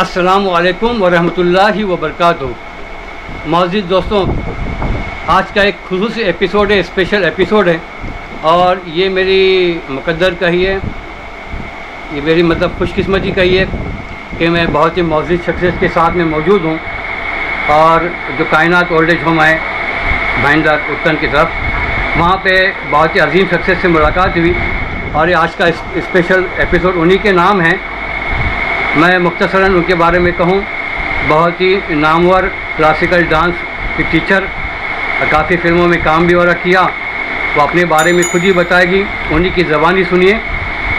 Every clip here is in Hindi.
अस्सलामु अलैकुम वरहमतुल्लाहि वबरकातुहू। मौजूद दोस्तों, आज का एक खुसूसी एपिसोड है, स्पेशल एपिसोड है और ये मेरी मुक़द्दर का ही है, ये मेरी मतलब खुशकिस्मती का ही है कि मैं बहुत ही मौजूद शख्सियत के साथ में मौजूद हूँ। और जो कायनात ओल्ड एज होम है भाईंदर उत्तन की तरफ, वहाँ पे बहुत ही अजीम शख्सियत से मुलाकात हुई और ये आज का स्पेशल एपिसोड उन्हीं के नाम है। मैं मुख्तसरन उनके बारे में कहूँ, बहुत ही नामवर क्लासिकल डांस की टीचर, काफ़ी फिल्मों में काम भी और किया। वो अपने बारे में खुद ही बताएगी, उन्हीं की ज़बानी सुनिए।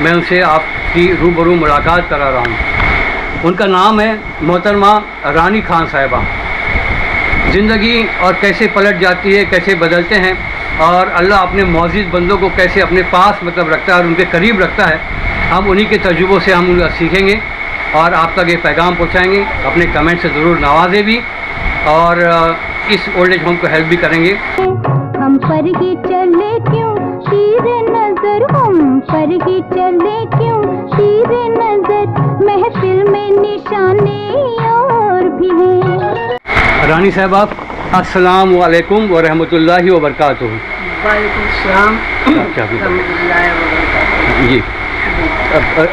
मैं उनसे आपकी रूबरू मुलाकात करा रहा हूँ। उनका नाम है मोहतरमा रानी खान साहिबा। ज़िंदगी और कैसे पलट जाती है, कैसे बदलते हैं और अल्लाह अपने मौजूद बंदों को कैसे अपने पास मतलब रखता है और उनके करीब रखता है, हम उन्हीं के तजुर्बों से हम सीखेंगे और आप तक ये पैगाम पहुँचाएँगे। अपने कमेंट से ज़रूर नवाजें भी और इस ओल्ड एज होम को हेल्प भी करेंगे। हम पर ही चले क्यों शीरे नजर, हम पर ही चले क्यों शीरे नजर, महफिल में निशाने और भी हैं। रानी साहबा, अस्सलामु अलैकुम व रहमतुल्लाहि व बरकातुहू। वालेकुम सलाम रहमतुल्लाहि व बरकातुहू। जी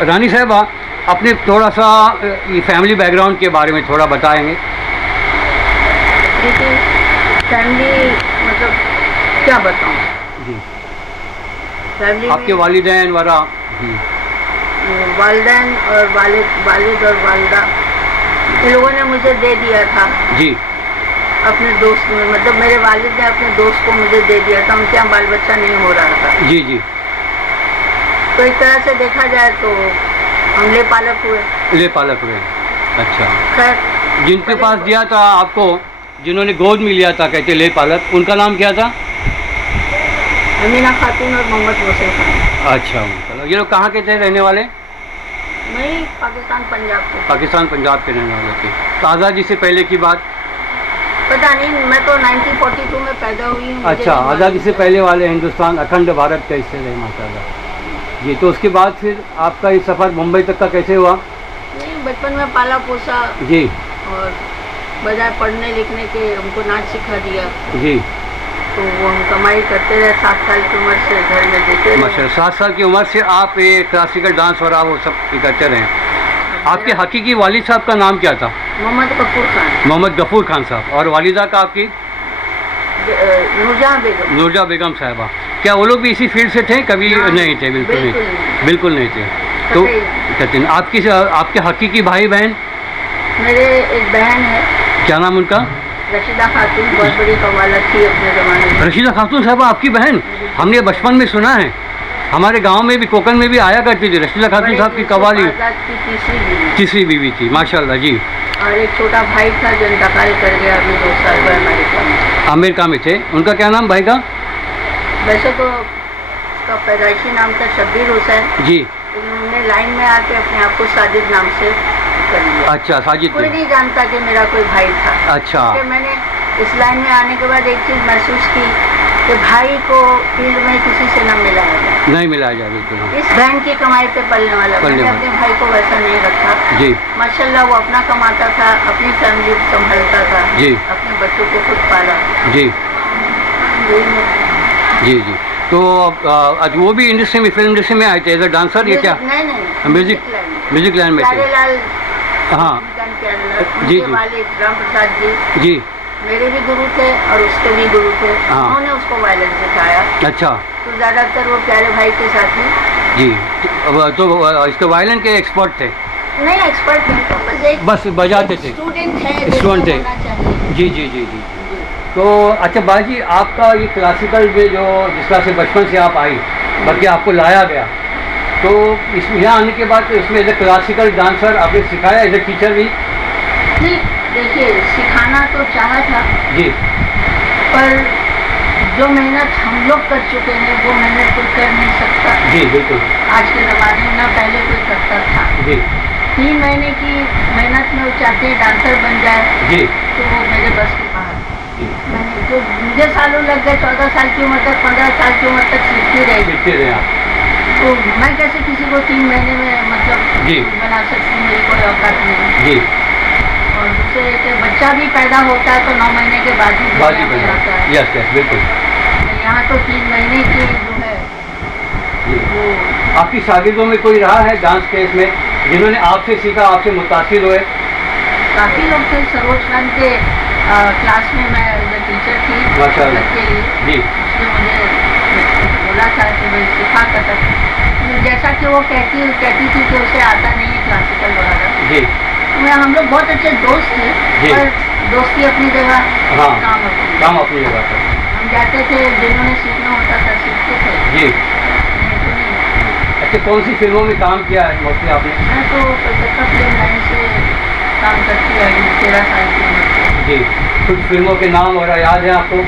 रानी साहबा, अपने थोड़ा सा ये फैमिली बैकग्राउंड के बारे में थोड़ा बताएंगे। देखिए, फैमिली मतलब क्या बताऊँ जी, फैमिली आपके वालिदैन वरा। वालिदैन और वालिद और वालिदा, इन लोगों ने मुझे दे दिया था जी, अपने दोस्त में, मतलब मेरे वालिद ने अपने दोस्त को मुझे दे दिया था। उनके यहाँ बाल बच्चा नहीं हो रहा था। जी जी। तो एक तरह से देखा जाए तो हम ले पालक हुए। ले पालक हुए। अच्छा, खैर, जिनके पास दिया था आपको, जिन्होंने गोद में लिया था कहते ले पालक, उनका नाम क्या था? अमीना खातून और मोहम्मद मोहसिन खान। अच्छा, चलो। ये लोग कहाँ के थे रहने वाले? मैं पाकिस्तान पंजाब से। पाकिस्तान पंजाब के रहने वाले थे। तो आज़ादी से पहले की बात? पता नहीं, मैं तो 1942 में पैदा हुई हूँ। अच्छा, आज़ादी से पहले वाले हिंदुस्तान अखंड भारत का हिस्से रहे माशाल्लाह जी। तो उसके बाद फिर आपका ये सफ़र मुंबई तक का कैसे हुआ? नहीं, बचपन में पाला पोसा जी, और बजाय पढ़ने लिखने के हमको नाच सिखा दिया। जी, तो वो हम कमाई करते रहे। 7 साल की उम्र से घर में देते रहे। माशाल्लाह। 7 साल की उम्र से आप ये क्लासिकल डांस और वो सब करते रहे। आपके हकीकी वालिद साहब का नाम क्या था? मोहम्मद गफूर खान। मोहम्मद गफूर खान साहब। और वालिदा का आपकी? नूरजहां बेगम। नूरजहां बेगम साहिबा। क्या वो लोग भी इसी फील्ड से थे? कभी नहीं थे, बिल्कुल नहीं, बिल्कुल नहीं थे। तो कहते हैं आपके हकीकी भाई बहन? मेरे एक बहन है। क्या नाम उनका? रशीदा खातून, बहुत बड़ी कवालत थी अपने ज़माने में। रशीदा खातून साहबा आपकी बहन? हमने बचपन में सुना है, हमारे गांव में भी, कोकन में भी आया करती थी रशीदा खातून साहब की कवाली। तीसरी बीवी थी, माशाल्लाह जी। और एक छोटा भाई था जो इंतकाल कर गया अभी 2 साल में अमेरिका में। अमेरिका में थे। उनका क्या नाम भाई का? वैसे तो उसका पैदाइशी नाम था शब्बीर हुसैन जी। उन्होंने लाइन में आके अपने आप को साजिद नाम से कर लिया। अच्छा, साजिद। कोई नहीं जानता कि मेरा कोई भाई था। अच्छा। कि मैंने इस लाइन में आने के बाद एक चीज़ महसूस की कि भाई को फील्ड में किसी से न मिलाया जाए। नहीं मिलाया जाए, बिल्कुल। इस बहन की कमाई पे पलने वाला। मैंने अपने भाई को वैसा नहीं रखा जी। माशाल्लाह, वो अपना कमाता था, अपनी फैमिली संभालता था जी, अपने बच्चों को खुद पाला जी जी जी। तो आज वो भी इंडस्ट्री में, फिल्म इंडस्ट्री में आए थे एज अ डांसर? ये क्या? नहीं, म्यूजिक लाइन में थे। प्यारेलाल। हाँ जी, जी। राम प्रसाद जी जी मेरे भी गुरु थे और उसके भी गुरु थे। हाँ। उन्होंने उसको वायलिन सिखाया। अच्छा। तो ज़्यादातर वो प्यारे भाई के साथ ही। जी। तो इसके वायलिन के एक्सपर्ट थे? नहीं, एक्सपर्ट नहीं, बस बजाते थे। स्टूडेंट थे। जी जी जी जी। तो अच्छा बाजी, आपका ये क्लासिकल में जो जिस तरह से बचपन से आप आई, बल्कि आपको लाया गया, तो इस यहाँ आने के बाद तो इसमें एज ए क्लासिकल डांसर आपने सिखाया, एज ए टीचर भी? नहीं, देखिए, सिखाना तो चाहा था जी, पर जो मेहनत हम लोग कर चुके हैं वो मेहनत कोई कर नहीं सकता। जी बिल्कुल। आज के ज़माने में ना पहले कोई करता था। जी। 3 महीने की मेहनत में वो चाहते हैं डांसर बन जाए जी, तो वो मेरे बस के बाहर। मैंने जो मुझे सालों लग गए, 14 साल की उम्र तक, 15 साल की उम्र तक सीखती रही। आप? तो मैं कैसे किसी को 3 महीने में मतलब जी बना सकती हूँ, मेरी कोई औकात नहीं। जी और दूसरे कि बच्चा भी पैदा होता है तो 9 महीने के बाद ही बाजी दुनिया में आता है। यस यस बिल्कुल। यहाँ तो 3 महीने की जो है जी। वो आपकी शागिर्दों में कोई रहा है डांस के इसमें जिन्होंने आपसे सीखा, आपसे मुतासिर हुए? काफ़ी लोग थे। सरोज खान के क्लास में मैं टीचर थी माशाअल्लाह। कथक के लिए। जी उसने मुझे बोला था कि भाई सिखा कथक। जैसा कि वो कहती थी कि उसे आता नहीं है क्लासिकल वगैरह। जी मैं हम लोग बहुत अच्छे दोस्त थे, जी। पर दोस्ती अपनी जगह, हाँ काम अपनी अपनी। जगह पर। हम जाते थे, जिन्होंने सीखना होता था सीखते थे। जी नहीं तो नहीं। अच्छा, कौन सी फिल्मों में काम किया है मोस्टली आपने? मैं तो कलकत्ता फिल्म लाइन से काम करती आई हूँ 13 साल की उम्र से। जी, कुछ फिल्मों के नाम वगैरह याद है आपको?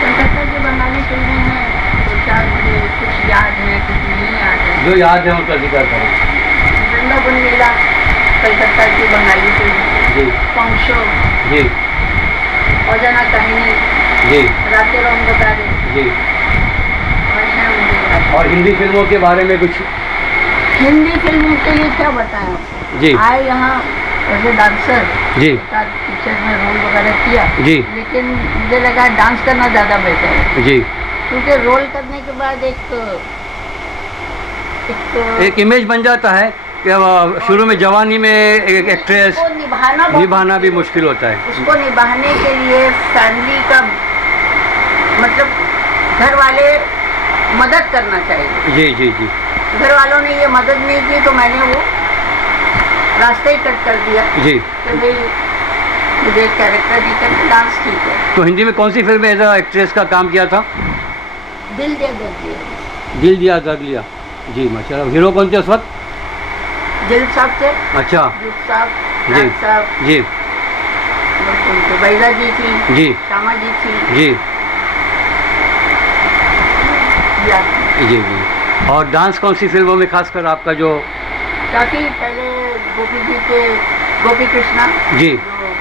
कलकत्ता की बंगाली फिल्में हैं तो चार मुझे कुछ याद है, कुछ नहीं याद है। जो याद है उनका जिक्र करें। वृंदावन लीला कलकत्ता की बंगाली फिल्म। जी पंक्शो, जी अजना कहानी, जी रातें रंग बता दे, जी। और है मुझे याद। और हिंदी फिल्मों के बारे में कुछ? हिंदी फिल्मों के लिए क्या बताएं? जी आए यहाँ एज ए डांसर, जी पिक्चर में रोल वगैरह किया, जी लेकिन मुझे लगा डांस करना ज़्यादा बेहतर है, जी। क्योंकि रोल करने के बाद एक इमेज बन जाता है कि शुरू में जवानी में एक एक्ट्रेस उसको निभाना भी मुश्किल होता है। उसको निभाने के लिए फैमिली का मतलब घर वाले मदद करना चाहिए। जी जी जी घर वालों ने ये मदद नहीं की तो मैंने वो रास्ते ही कट कर दिया जी। कि भाई मुझे कैरेक्टर नहीं करना, डांस ठीक है। तो हिंदी में कौन सी फिल्म में एज अ एक्ट्रेस का काम किया था? दिल दिया दर्द दिया। दिल दिया दर्द लिया। जी माशाल्लाह। हीरो कौन थे उस वक्त? दिल साहब थे, अच्छा दिल साहब, जी राज साहब, जी और कौन थे? बैजा जी थी, जी श्यामा जी थी, जी याद नहीं। जी जी। और डांस कौन सी फिल्मों में खासकर आपका जो? काफ़ी पहले गोपी जी के गोपी कृष्णा जी जो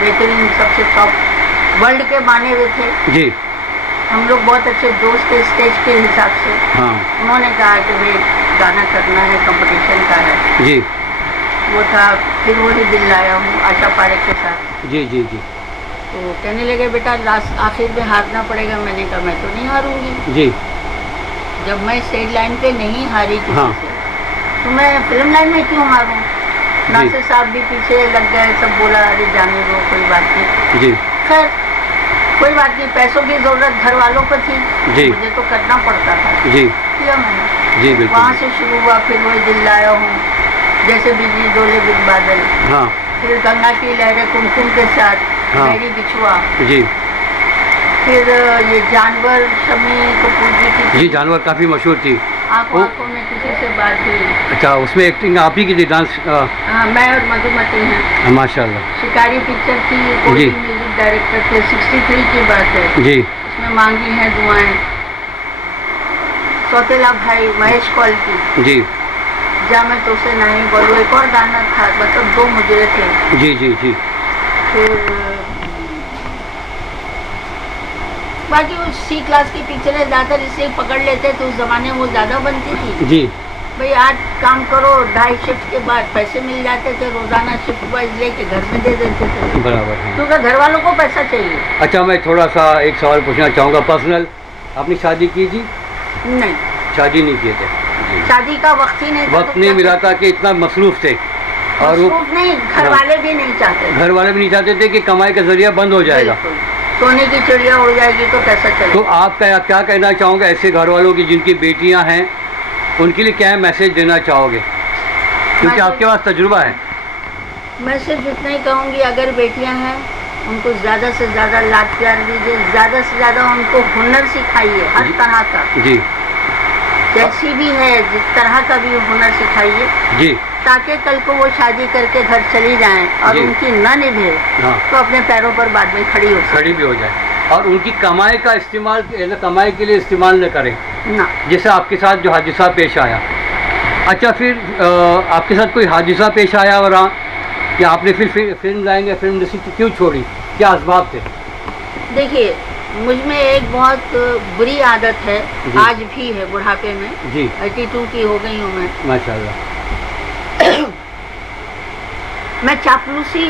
बेहतरीन सबसे टॉप वर्ल्ड के माने हुए थे। जी हम लोग बहुत अच्छे दोस्त थे स्टेज के हिसाब से। हाँ उन्होंने कहा कि भाई गाना करना है, कंपटीशन का है, जी वो था। फिर वही दिल लाया हूँ आशा पारेख के साथ। जी जी जी तो कहने लगे बेटा लास्ट आखिर में हारना पड़ेगा। मैंने कहा मैं तो नहीं हारूंगी। जी जब मैं स्टेज लाइन पे नहीं हारी किसी हाँ। से तो मैं फिल्म लाइन में क्यों हारूं? नासिर साहब भी पीछे लग गए, सब बोला अरे जाने दो कोई बात नहीं। जी खैर कोई बात नहीं, पैसों की ज़रूरत घर वालों को थी, जी मुझे तो करना पड़ता था, जी किया मैंने। जी बिल्कुल। वहाँ से शुरू हुआ, फिर वही दिल लाया हूँ, जैसे बिजली डोले बिन बादल, हाँ फिर गंगा की लहरें कुमकुम के साथ, हाँ। मेरी बिछुआ, जी फिर ये जानवर शमी कपूर जी की जी। थी, जानवर काफ़ी मशहूर थी। आंखों ओ। आंखों में किसी से बात हुई। अच्छा, उसमें एक्टिंग आप ही की थी? डांस? हाँ, मैं और मधुमती हैं। माशाल्लाह। शिकारी पिक्चर की कोई जी। म्यूजिक डायरेक्टर थे, 63 की बात है। जी उसमें मांगी हैं दुआएं। सौतेला भाई महेश कौल की, जी जा मैं तो से नहीं बोलूँ, एक और गाना था, मतलब 2 मुजरे थे। जी जी जी फिर बाकी वो सी क्लास की पिक्चरें ज़्यादातर इसलिए पकड़ लेते तो उस ज़माने में वो ज़्यादा बनती थी। जी भाई आज काम करो, 2.5 शिफ्ट के बाद पैसे मिल जाते थे, रोज़ाना शिफ्ट वाइज लेके घर में दे देते थे, बराबर है। क्योंकि घर वालों को पैसा चाहिए। अच्छा, मैं थोड़ा सा एक सवाल पूछना चाहूँगा पर्सनल। आपने शादी की थी? नहीं, शादी नहीं किए थे? जी। शादी का वक्त ही नहीं था, वक्त तो नहीं क्या मिला था कि इतना मसरूफ थे? और वो मसरूफ नहीं, घर हाँ। वाले भी नहीं चाहते। घर वाले भी नहीं चाहते थे कि कमाई का जरिया बंद हो जाएगा। बिल्कुल। सोने की चिड़िया उड़ जाएगी तो कैसा तो चलेगा? आप क्या कहना चाहोगे ऐसे घर वालों की जिनकी बेटियां हैं, उनके लिए क्या मैसेज देना चाहोगे, क्योंकि मैसेज- आपके पास तजुर्बा है? मैं सिर्फ इतना ही कहूँगी, अगर बेटियां हैं उनको ज़्यादा से ज़्यादा लाड प्यार दीजिए, ज़्यादा से ज़्यादा उनको हुनर सिखाइए, हर जी। तरह का, जी जैसी भी है जिस तरह का भी हुनर सिखाइए, जी ताकि कल को वो शादी करके घर चली जाएं और जी। उनकी न निभे हाँ, तो अपने पैरों पर बाद में खड़ी हो खड़ी भी हो जाए, और उनकी कमाई का इस्तेमाल कमाई के लिए इस्तेमाल न करें, ना। जैसे आपके साथ जो हादसा पेश आया। अच्छा, फिर आपके साथ कोई हादसा पेश आया और कि आपने फिर फिल्म लाइन या फिल्म इंडस्ट्री क्यों छोड़ी? क्या असबाब थे? देखिए, मुझ में एक बहुत बुरी आदत है, जी। आज भी है, बुढ़ापे में। जी 82 की हो गई हूँ मैं। माशाल्लाह। मैं चापलूसी,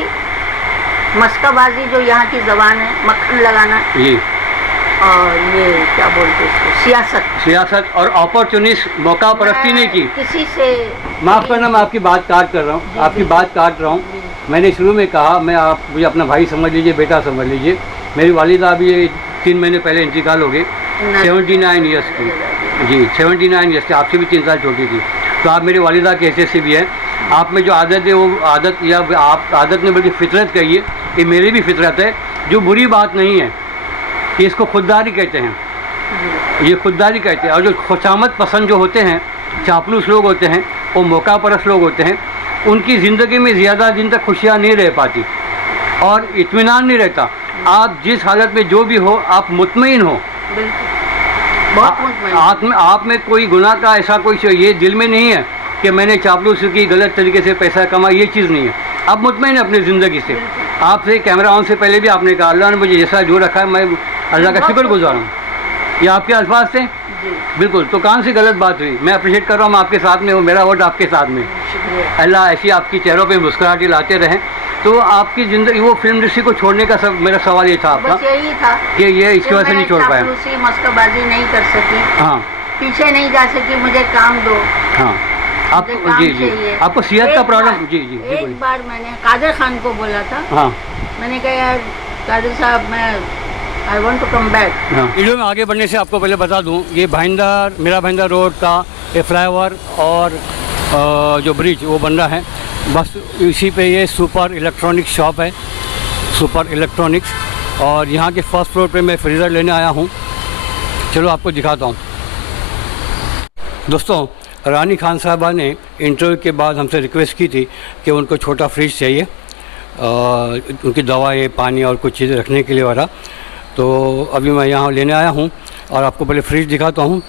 मस्काबाजी, जो यहाँ की जबान है, मक्खन लगाना, जी और ये क्या बोलते हैं इसको, सियासत और अपॉर्चुनिस्ट, मौका परस्ती नहीं की। किसी से माफ़ करना, मैं आपकी बात काट कर रहा हूँ, जी, आपकी जी। बात काट रहा हूँ। मैंने शुरू में कहा, मैं आप मुझे अपना भाई समझ लीजिए, बेटा समझ लीजिए। मेरी वालिदा अभी 3 महीने पहले इंतकाल हो गई, 79 ईयर्स की। जी 79 ईयर्स की, आपसे भी 3 साल छोटी थी। तो आप मेरी वालिदा के हैसियत से भी हैं। आप में जो आदत है, वो आदत, या आप आदत ने बल्कि फितरत कहिए, ये मेरी भी फितरत है, जो बुरी बात नहीं है। ये इसको खुददारी कहते हैं, ये खुददारी कहते हैं। और जो खुशामद पसंद जो होते हैं, चापलूस लोग होते हैं, वो मौका परस्त लोग होते हैं, उनकी ज़िंदगी में ज़्यादा दिन तक खुशियाँ नहीं रह पाती और इत्मीनान नहीं रहता। आप जिस हालत में जो भी हो, आप मुतमईन हो। बिल्कुल, बहुत मुतमईन। आप में कोई गुनाह का ऐसा कोई ये दिल में नहीं है कि मैंने चापलूसी की, गलत तरीके से पैसा कमाया, ये चीज़ नहीं है। आप मुतमईन हैं अपनी ज़िंदगी से। आपसे कैमरा ऑन से पहले भी आपने कहा, अल्लाह ने मुझे जैसा जो रखा है, मैं अल्लाह का शुक्रगुज़ार हूँ। ये आपके अल्फाज थे। जी, बिल्कुल, तो कहाँ से गलत बात हुई? मैं अप्रिशिएट कर रहा हूँ, मैं आपके साथ में हूँ, मेरा वोट आपके साथ में। शुक्रिया। अल्लाह ऐसी आपकी चेहरों पे मुस्कुराहटें लाते रहें। तो आपकी ज़िंदगी, वो फिल्म इंडस्ट्री को छोड़ने का सब मेरा सवाल ये था आपका बस यही था कि ये इसकी वजह से नहीं छोड़ पाया। चापलूसी, मस्काबाजी नहीं कर सकी, हाँ पीछे नहीं जा सकी, मुझे काम दो, हाँ, आप मुझे काम जी जी, चाहिए। आपको सियासत का एक प्रॉब्लम, बार- जी जी जी बोलिए। एक बार मैंने कादिर खान को बोला था, हाँ मैंने कहा यार कादिर साहब, मैं I want to come back. हाँ। वीडियो में आगे बढ़ने से आपको पहले बता दूं, ये मेरा भाईंदर रोड का ये फ्लाईओवर और जो ब्रिज वो बन रहा है, बस इसी पे ये सुपर इलेक्ट्रॉनिक्स शॉप है, सुपर इलेक्ट्रॉनिक्स। और यहाँ के फर्स्ट फ्लोर पे मैं फ्रीज़र लेने आया हूँ। चलो आपको दिखाता हूँ। दोस्तों, रानी खान साहबा ने इंटरव्यू के बाद हमसे रिक्वेस्ट की थी कि उनको छोटा फ्रिज चाहिए, उनकी दवाएं, पानी और कुछ चीज़ें रखने के लिए वाला। तो अभी मैं यहाँ लेने आया हूँ और आपको पहले फ्रिज दिखाता हूँ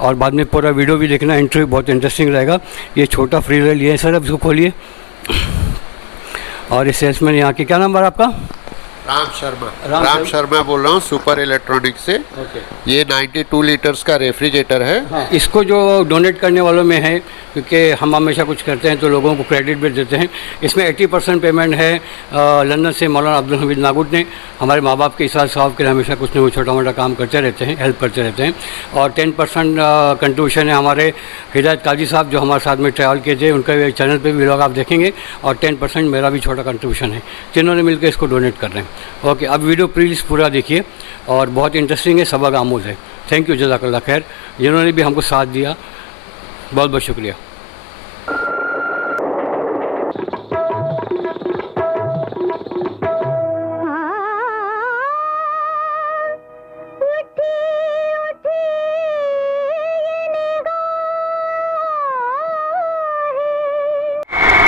और बाद में पूरा वीडियो भी देखना, इंटरव्यू बहुत इंटरेस्टिंग रहेगा। ये छोटा फ्रीज़र लिए सर, अब इसको खोलिए। और ये सेल्समैन यहाँ के, क्या नंबर आपका? राम शर्मा बोल रहा हूँ, सुपर इलेक्ट्रॉनिक से। ये 92 लीटर्स का रेफ्रिजरेटर है। हाँ, इसको जो डोनेट करने वालों में है, क्योंकि हम हमेशा कुछ करते हैं तो लोगों को क्रेडिट भी देते हैं। इसमें 80% पेमेंट है लंदन से मौलाना अब्दुल हमीद नागुद ने। हमारे माँ बाप के इसाल साहब के लिए हमेशा कुछ न कुछ छोटा मोटा काम करते रहते हैं, हेल्प करते रहते हैं। और 10% कंट्रीब्यूशन है हमारे हिदायत काजी साहब, जो हमारे साथ में ट्रैवल किए थे, उनका चैनल पर भी व्लॉग आप देखेंगे। और 10% मेरा भी छोटा कंट्रीब्यूशन है, तीनों ने मिलकर इसको डोनेट कर रहे हैं। ओके, अब वीडियो प्लीज़ पूरा देखिए और बहुत इंटरेस्टिंग है, सबक आमूज है। थैंक यू, जज़ाकल्लाह खैर, जिन्होंने भी हमको साथ दिया, बहुत बहुत शुक्रिया।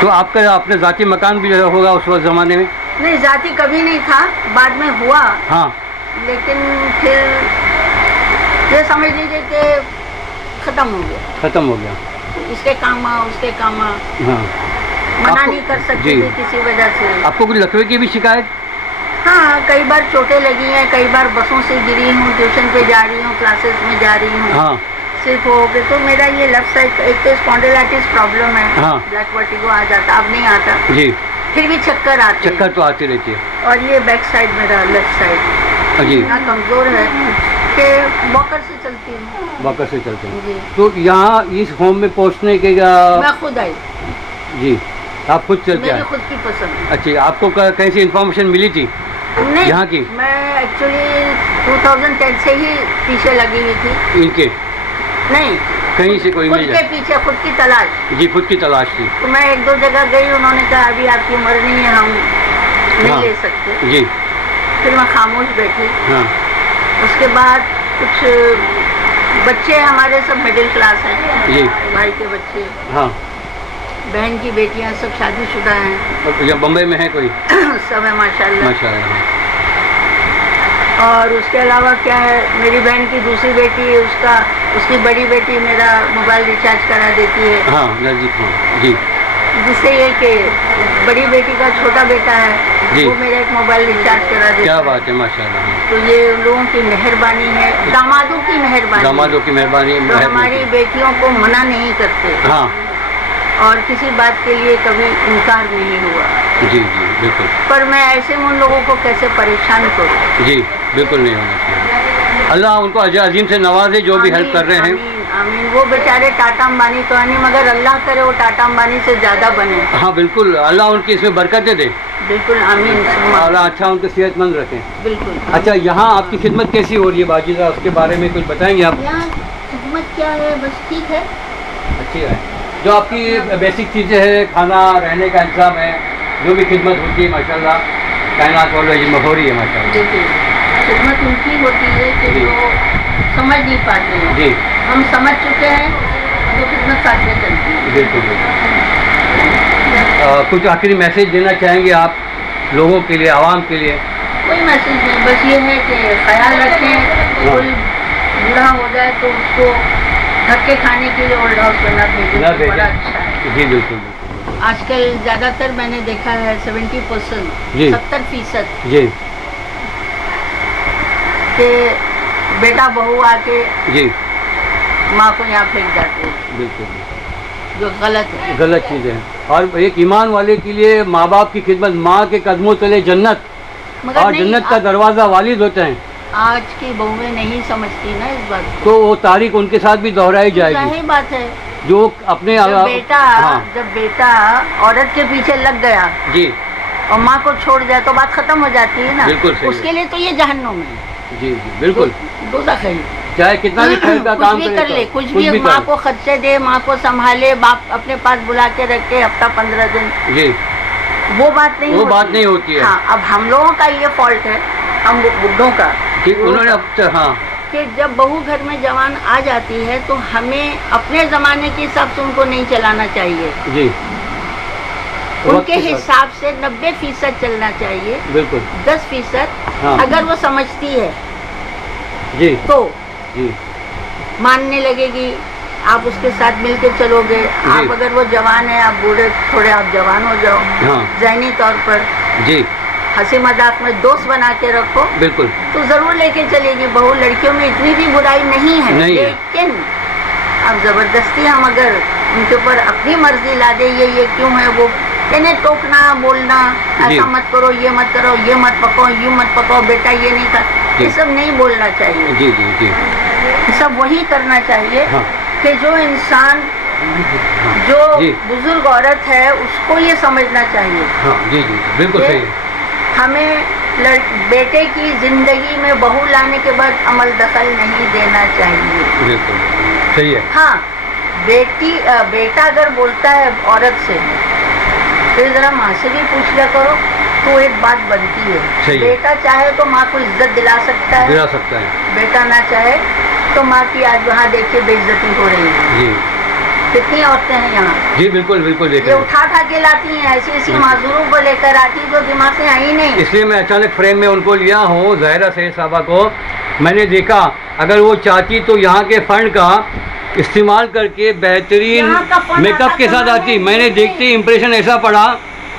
तो आपका अपने ज़ाती मकान भी होगा उस वक्त ज़माने में? नहीं, जाति कभी नहीं था, बाद में हुआ। हाँ, लेकिन फिर ये समझ लीजिए कि ख़त्म हो गया, ख़त्म हो गया। इसके काम उसके काम, हाँ, मना आपको- नहीं कर सकती जी। थी किसी वजह से। आपको कुछ लकवे की भी शिकायत? हाँ, कई बार चोटें लगी हैं, कई बार बसों से गिरी हूँ, ट्यूशन पे जा रही हूँ, क्लासेस में जा रही हूँ। हाँ सिर्फ हो गए तो मेरा ये लेफ्ट साइड, एक तो स्पॉन्डिलाइटिस प्रॉब्लम है, हाँ। ब्लैक वर्टिगो आ जाता, अब नहीं आता, जी, फिर भी चक्कर आते हैं। चक्कर तो आती रहती है। और ये बैक साइड मेरा, लेफ्ट साइड जी, इतना कमज़ोर है कि वॉकर से चलती हूँ। वाकर से चलते हैं। जी, तो यहाँ इस होम में पहुँचने के मैं खुद आई, जी, आप खुद चलते मेरी हैं? खुद की पसंद। अच्छा, आपको कहीं से इन्फॉर्मेशन मिली थी नहीं, यहाँ की? मैं एक्चुअली 2010 से ही पीछे लगी हुई थी। इनके नहीं, कहीं से कोई खुद मिल के जाए? पीछे, खुद की तलाश। जी, खुद की तलाश थी। तो मैं 1-2 जगह गई, उन्होंने कहा अभी आपकी उम्र नहीं है, हम नहीं हाँ। ले सकते। जी, फिर मैं खामोश बैठी। हाँ उसके बाद कुछ बच्चे हमारे सब मिडिल क्लास हैं, जी, भाई के बच्चे, हाँ। बहन की बेटियां सब शादीशुदा हैं, या बम्बई में है कोई? सब है माशाल्लाह। माशाल्लाह। और उसके अलावा क्या है, मेरी बहन की दूसरी बेटी है, उसकी बड़ी बेटी मेरा मोबाइल रिचार्ज करा देती है। हाँ, नज़दीक, हाँ जी। जिससे ये कि बड़ी बेटी का छोटा बेटा जी। है, वो मेरा एक मोबाइल रिचार्ज करा देता क्या है। बात है, माशाल्लाह। तो ये उन लोगों की मेहरबानी है, दामादों की मेहरबानी, दामादों की मेहरबानी। तो हमारी बेटियों को मना नहीं करते हाँ और किसी बात के लिए कभी इनकार नहीं हुआ। जी जी बिल्कुल। पर मैं ऐसे में उन लोगों को कैसे परेशान करूं? जी बिल्कुल नहीं होना चाहिए। अल्लाह उनको अजर अजीम से नवाजे जो भी हेल्प कर रहे हैं। आमीन, आमीन। वो बेचारे टाटा अंबानी तो नहीं, मगर अल्लाह करे वो टाटा अंबानी से ज़्यादा बने। हाँ बिल्कुल, अल्लाह उनकी इसमें बरकतें दे। बिल्कुल आमीन। अल्लाह अच्छा उनको सेहतमंद रखें। बिल्कुल। अच्छा, यहाँ आपकी खिदमत कैसी हो रही है बाजीदा, उसके बारे में कुछ बताएंगे आप? यहाँ खिदमत क्या है, बस ठीक है। अच्छी है। जो आपकी बेसिक चीज़ें हैं, खाना रहने का इंतजाम है, जो भी खिदमत होती है माशाल्लाह कायनात वालों में हो रही है माशाल्लाह। देखिए खिदमत उनकी होती है कि जी। जो समझ नहीं पाते हैं। जी हम समझ चुके हैं तो खिदमत साथ में चलती है। बिल्कुल बिल्कुल। कुछ आखिरी मैसेज देना चाहेंगे आप लोगों के लिए, आवाम के लिए? कोई मैसेज नहीं, बस ये है कि ख्याल रखें, कोई बूढ़ा हो जाए तो उसको धक्के खाने के लिए ओल्ड हाउस में न भेजें, ना तो बड़ा भेजें। अच्छा है। जी बिल्कुल बिल्कुल। आजकल ज़्यादातर मैंने देखा है 70%, जी। 70% जी के बेटा बहू आके जी माँ को यहाँ फेंक जाते हैं, बिल्कुल। जो गलत है। गलत चीज़ है। और एक ईमान वाले के लिए माँ बाप की खिदमत, माँ के कदमों तले जन्नत, मगर और नहीं, जन्नत का दरवाज़ा वालिद होते हैं। आज की बहुएं नहीं समझती ना इस बात को। तो वो तारीख उनके साथ भी दोहराई जाएगी। सही बात है। जो अपने हाँ जब बेटा औरत के पीछे लग गया जी और माँ को छोड़ जाए तो बात खत्म हो जाती है ना। बिल्कुल सही उसके है। लिए तो ये जहन्नुम है। जी जी बिल्कुल। दोज़ख है। चाहे कितना भी खैर का कुछ काम भी करे कर तो, ले, कुछ भी माँ करे। को खर्चे दे, माँ को संभाले, बाप अपने पास बुला के रखे हफ्ता 15 दिन, जी वो बात नहीं वो होती। बात नहीं होती है। हाँ, अब हम लोगों का ये फॉल्ट है, हम बुढ़ों का, कि उन्होंने अब तक हाँ कि जब बहू घर में जवान आ जाती है तो हमें अपने ज़माने के हिसाब से उनको नहीं चलाना चाहिए। जी उनके वक्त के साथ। हिसाब से 90% चलना चाहिए। बिल्कुल 10% हाँ। अगर वो समझती है जी तो जी मानने लगेगी, आप उसके साथ मिलके चलोगे। आप अगर वो जवान है, आप बूढ़े थोड़े, आप जवान हो जाओ हाँ ज़हनी तौर पर, जी हंसी मजाक में दोस्त बना के रखो बिल्कुल तो ज़रूर लेके चलेगी। बहू लड़कियों में इतनी भी बुराई नहीं है, नहीं है। लेकिन अब ज़बरदस्ती हम अगर उनके ऊपर अपनी मर्जी ला दे, ये क्यों है, वो कहने टोकना, बोलना, जी। ऐसा मत करो, ये मत करो, ये मत पकाओ, ये मत पकाओ, बेटा ये नहीं खा, जी। ये सब नहीं बोलना चाहिए। जी जी जी ये सब वही करना चाहिए हाँ कि जो इंसान, जो जी। बुजुर्ग औरत है, उसको ये समझना चाहिए हाँ जी जी बिल्कुल ये- सही है। हमें बेटे की ज़िंदगी में बहू लाने के बाद अमल दखल नहीं देना चाहिए। बिल्कुल सही है। हाँ, बेटा अगर बोलता है औरत से, फिर ज़रा माँ से भी पूछ लिया करो, तो एक बात बनती है। सही है। बेटा चाहे तो माँ को इज्जत दिला सकता है, दिला सकता है। बेटा ना चाहे तो माँ की आज वहाँ देखिए बेइज्जती हो रही है। जी कितनी औरतें हैं यहाँ, जी बिल्कुल बिल्कुल ये देखिए। उठा के लाती हैं, ऐसी ऐसी माजूरों को लेकर आती तो दिमाग से आई नहीं। इसलिए मैं अचानक फ्रेम में उनको लिया हूँ, ज़ाहिरा सैयद साहबा को मैंने देखा, अगर वो चाहती तो यहाँ के फंड का इस्तेमाल करके बेहतरीन यहाँ का फंड मेकअप आता के साथ कहाँ आती। है? मैंने देखते ही इम्प्रेशन ऐसा पड़ा।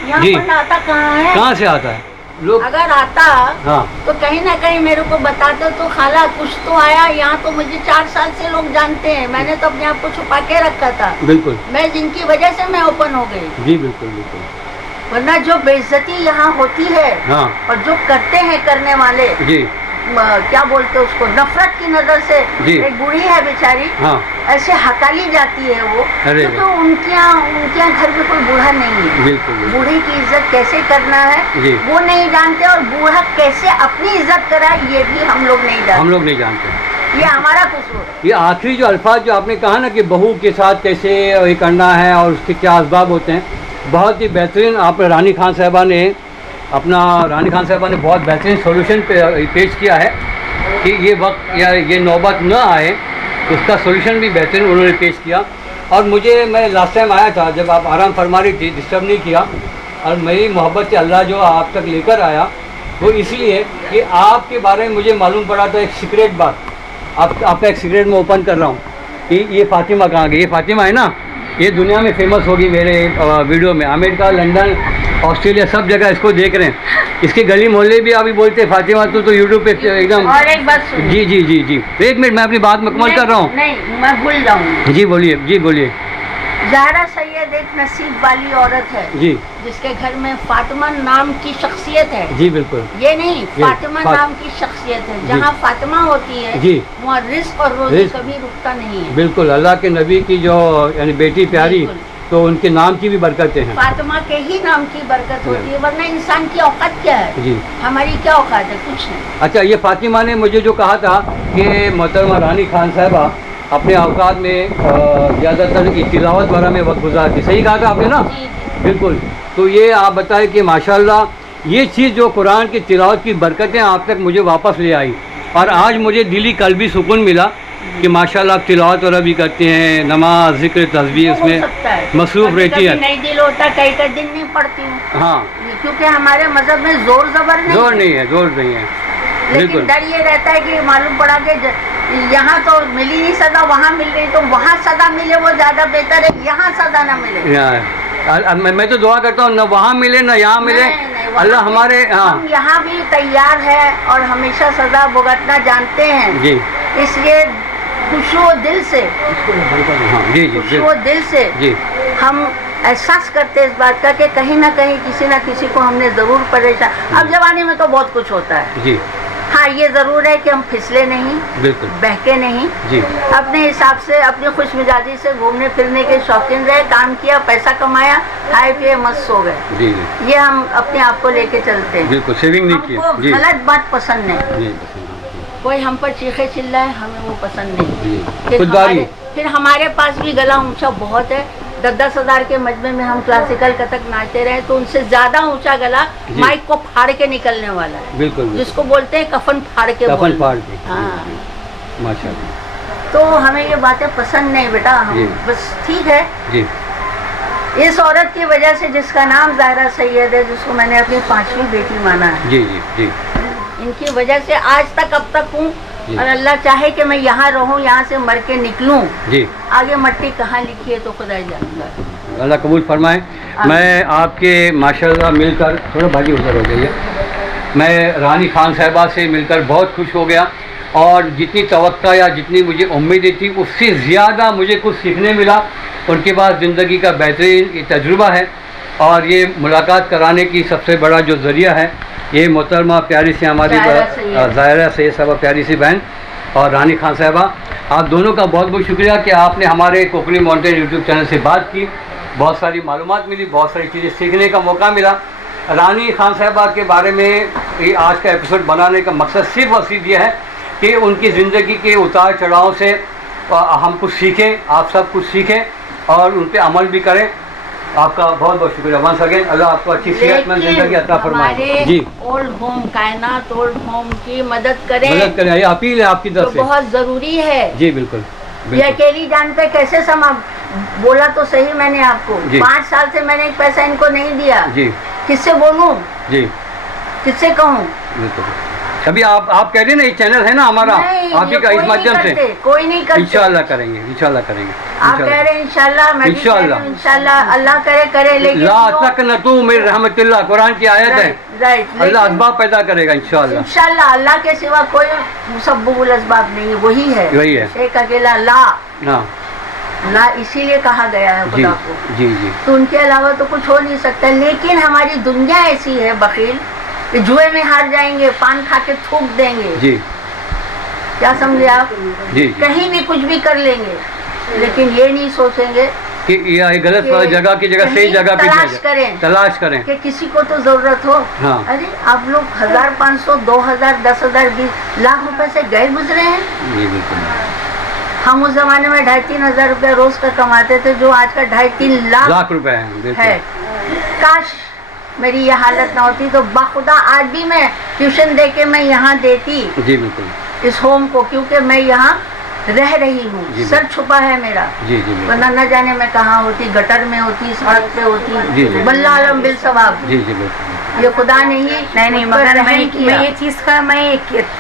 यहाँ जी पर आता कहाँ है? कहाँ से आता है लोग? अगर आता हाँ तो कहीं ना कहीं मेरे को बताते तो खाला कुछ तो आया। यहाँ तो मुझे 4 साल से लोग जानते हैं, मैंने तो अपने आप को छुपा के रखा था। बिल्कुल मैं जिनकी वजह से मैं ओपन हो गई, जी बिल्कुल बिल्कुल वरना जो बेइज्जती यहाँ होती है हाँ और जो करते हैं करने वाले, जी क्या बोलते हैं उसको, नफरत की नज़र से। जी। एक बूढ़ी है बेचारी, हाँ ऐसे हकाली जाती है वो, अरे क्योंकि उनके यहाँ घर में कोई बूढ़ा नहीं है। बिल्कुल बिल्कुल। बूढ़ी की इज्जत कैसे करना है जी। वो नहीं जानते, और बूढ़ा कैसे अपनी इज्जत कराए ये भी हम लोग नहीं जानते। हम लोग नहीं जानते। ये हमारा कसूर है। ये आखिरी जो अल्फाज जो आपने कहा ना कि बहू के साथ कैसे ये करना है और उसके क्या असबाब होते हैं, बहुत ही बेहतरीन आप रानी खान साहबा ने बहुत बेहतरीन सॉल्यूशन पेश किया है कि ये वक्त या ये नौबत न आए, उसका सॉल्यूशन भी बेहतरीन उन्होंने पेश किया। और मैं लास्ट टाइम आया था जब आप आराम फरमा रही थी, डिस्टर्ब नहीं किया, और मेरी मोहब्बत से अल्लाह जो आप तक लेकर आया वो इसलिए कि आपके बारे में मुझे मालूम पड़ा था एक सीक्रेट बात। आपका एक सीक्रेट मैं ओपन कर रहा हूँ कि ये फातिमा कहाँ गई? ये फातिमा है ना, ये दुनिया में फेमस होगी मेरे वीडियो में। अमेरिका, लंदन, ऑस्ट्रेलिया सब जगह इसको देख रहे हैं। इसके गली मोहल्ले भी अभी बोलते हैं फातिमा तो यूट्यूब पे एकदम। और एक बात सुनिए। जी जी जी जी, एक मिनट मैं अपनी बात मुकम्मल कर रहा हूँ। नहीं, मैं भूल जाऊंगी। जी बोलिए, जी बोलिए। ज़हरा सैयद एक नसीब वाली औरत है जी जिसके घर में फातिमा नाम की शख्सियत है। जी बिल्कुल। ये नहीं, फातिमा नाम की शख्सियत है। जहाँ फातिमा होती है जी, वहाँ रिस्क और रोजी कभी रुकता नहीं है। बिल्कुल। अल्लाह के नबी की जो यानी बेटी प्यारी, तो उनके नाम की भी बरकतें हैं। फातिमा के ही नाम की बरकत होती है, वरना इंसान की औकात क्या है? जी, हमारी क्या औकात है? कुछ नहीं। अच्छा, ये फातिमा ने मुझे जो कहा था कि मोहतरमा रानी खान साहिबा अपने औकात में ज़्यादातर तिलावत वगैरह में वक्त गुजारती, सही कहा था आपने ना? बिल्कुल। तो ये आप बताएं कि माशाल्लाह ये चीज़ जो कुरान की तिलावत की बरकतें आप तक मुझे वापस ले आई, और आज मुझे दिली कल्बी सुकून मिला कि माशाल्लाह आप तिलावत वगैरह भी करते हैं, नमाज, जिक्र, तस्बीह उसमें मसरूफ़ रहती है। नहीं दिल होता, कई दिन नहीं पढ़ती हूँ। हाँ, क्योंकि हमारे मजहब में जोर जबर नहीं, जोर नहीं है, जोर नहीं है। लेकिन डर ये रहता है कि मालूम पड़ा कि यहाँ तो मिली नहीं सदा, वहाँ मिल गई तो वहाँ सदा मिले, वो ज़्यादा बेहतर है। यहाँ सदा ना मिले। मैं तो दुआ करता हूँ न वहाँ मिले न यहाँ मिले। अल्लाह हमारे हम यहाँ भी तैयार है और हमेशा सदा भुगतना जानते हैं जी, इसलिए खुशो दिल से, हाँ जी जी, खुशो दिल से जी हम एहसास करते हैं इस बात का कि कहीं ना कहीं किसी न किसी को हमने ज़रूर परेशान। अब जवानी में तो बहुत कुछ होता है जी। हाँ, ये ज़रूर है कि हम फिसले नहीं, बिल्कुल बहके नहीं जी, अपने हिसाब से अपनी खुश मिजाजी से घूमने फिरने के शौकीन रहे, काम किया, पैसा कमाया, खाए पिए, मस्त सो गए। जी जी, ये हम अपने आप को लेके चलते हैं। बिल्कुल, सेविंग नहीं की। हमको जी, गलत बात पसंद नहीं। जी, कोई हम पर चीखे चिल्लाए, हमें वो पसंद नहीं। जी, खुददारी। फिर हमारे पास भी गला ऊंचा बहुत है। 10-10 हज़ार के मजमे में हम क्लासिकल कथक नाचते रहे तो उनसे ज्यादा ऊंचा गला माइक को फाड़ के निकलने वाला है। बिल्कुल, जिसको बोलते हैं कफन फाड़ के कफन फाड़ के। हाँ, माशाल्लाह। तो हमें ये बातें पसंद नहीं बेटा। हम बस ठीक है जी, इस औरत की वजह से जिसका नाम ज़हरा सैयद है, जिसको मैंने अपनी 5वीं बेटी माना है, जी जी जी, इनकी वजह से आज तक अब तक हूँ। और अल्लाह चाहे कि मैं यहाँ रहूँ, यहाँ से मर के निकलूँ। जी, आगे मट्टी कहाँ लिखी है तो खुदा ही जानता। अल्लाह कबूल फरमाए। मैं आपके माशाल्लाह मिलकर, थोड़ा भाजी उधर हो जाइए, मैं रानी खान साहिबा से मिलकर बहुत खुश हो गया, और जितनी तवक्का या जितनी मुझे उम्मीदें थी उससे ज़्यादा मुझे कुछ सीखने मिला। उनके पास ज़िंदगी का बेहतरीन तजुर्बा है, और ये मुलाकात कराने की सबसे बड़ा जो ज़रिया है ये मोहतरमा प्यारी सी हमारी ज़ाहिरा सैयद साहबा, प्यारी सी बहन, और रानी खान साहिबा, आप दोनों का बहुत बहुत शुक्रिया कि आपने हमारे कोकनी माउंटेन यूट्यूब चैनल से बात की। बहुत सारी मालूमात मिली, बहुत सारी चीज़ें सीखने का मौका मिला। रानी खान साहिबा के बारे में ये आज का एपिसोड बनाने का मकसद सिर्फ और सिर्फ यह है कि उनकी ज़िंदगी के उतार चढ़ाव से हम कुछ सीखें, आप सब कुछ सीखें और उन पर अमल भी करें। आपका बहुत बहुत शुक्रिया वंस अगेन। अल्लाह आपको अच्छी सेहतमंद जिंदगी अता फरमाए। जी, ओल्ड होम, कायनात ओल्ड होम की मदद करें, ये अपील है आपकी तरफ से, बहुत ज़रूरी है। जी बिल्कुल, ये अकेली जान पे कैसे समा, बोला तो सही मैंने आपको। 5 साल से मैंने एक पैसा इनको नहीं दिया। जी, किससे बोलूं, जी किससे कहूं? अभी आप कह रहे ना ये चैनल है ना हमारा, आप ही का इस माध्यम से कोई नहीं करते। इंशाल्लाह करेंगे, इंशाल्लाह करेंगे। आप कह रहे हैं इंशाल्लाह, मैं भी कह रही हूं इंशाल्लाह, अल्लाह करे, लेकिन ला तक़नतू मिन रहमतिल्लाह, कुरान की आयत है। राइट, अल्लाह असबाब पैदा करेगा इंशाल्लाह। इंशाल्लाह अल्लाह के सिवा कोई मुसब्बिबुल असबाब नहीं है, वही है, एक अकेला ला। हाँ, ला इसीलिए कहा गया है खुदा को। जी जी, तो उनके अलावा तो कुछ हो नहीं सकता। लेकिन हमारी दुनिया ऐसी है बखील, जुए में हार जाएंगे, पान खा के थूक देंगे। जी, क्या समझे आप? जी, कहीं भी कुछ भी कर लेंगे, लेकिन ये नहीं सोचेंगे कि ये गलत जगह की जगह सही जगह पे तलाश करें कि किसी को तो जरूरत हो। हाँ। अरे आप लोग 1500, 2000, 10,000, 20 लाख रुपए से गए गुजरे हैं। जी बिल्कुल। हम उस जमाने में 2,500-3 हज़ार रुपया रोज का कमाते थे, जो आज का 2.5-3 लाख रुपए है। काश मेरी ये हालत ना होती तो बाखुदा आज भी मैं ट्यूशन दे के मैं यहाँ देती। जी बिल्कुल। इस होम को, क्योंकि मैं यहाँ रह रही हूँ, सर छुपा है मेरा। जी जी, वरना न जाने मैं कहाँ होती, गटर में होती, सड़क पे होती। बल्ला आलम बिल सवाब। जी जी बिल्कुल। ये खुदा नहीं, मगर मैं ये चीज़ का मैं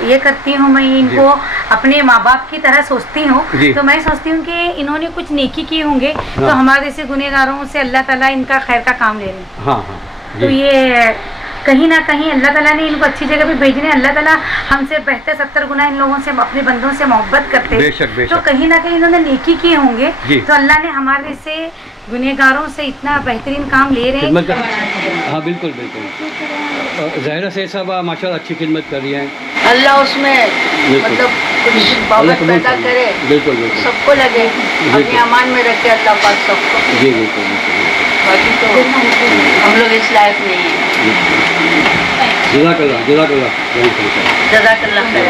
ये करती हूँ, मैं इनको अपने माँ बाप की तरह सोचती हूँ, जी। तो मैं सोचती हूँ कि इन्होंने कुछ नेकी की होंगे, तो हाँ। हमारे जैसे गुनहगारों से अल्लाह ताला इनका खैर का काम ले रहे हैं। हाँ हाँ तो जी। ये कहीं ना कहीं अल्लाह ताला ने इनको अच्छी जगह पे भेजने, अल्लाह ताला हमसे बेहतर 70 गुना इन लोगों से, अपने बंदों से मोहब्बत करते हैं। बेशक, बेशक। तो कहीं ना कहीं इन्होंने नेकी किए होंगे, जी। तो अल्लाह ने हमारे से गुनहगारों से इतना बेहतरीन काम ले रहे खिदमत हैं। कर, हाँ बिल्कुल बिल्कुल। ज़ाहिरा से साहब माशाल्लाह अच्छी खिदमत कर रही हैं। अल्लाह उसमें मतलब कुछ अल्लाह बाबत कबूल पैदा करे। करे, बिल्कुल बिल्कुल सबको लगे, अपने अमान में रखे अल्लाह पाक सबको। जी बिल्कुल बिल्कुल। बाकी तो हम लोग इस लायक नहीं है। जज़ाकल्लाह जज़ाकल्लाह। जज़ाकल्लाह खैर।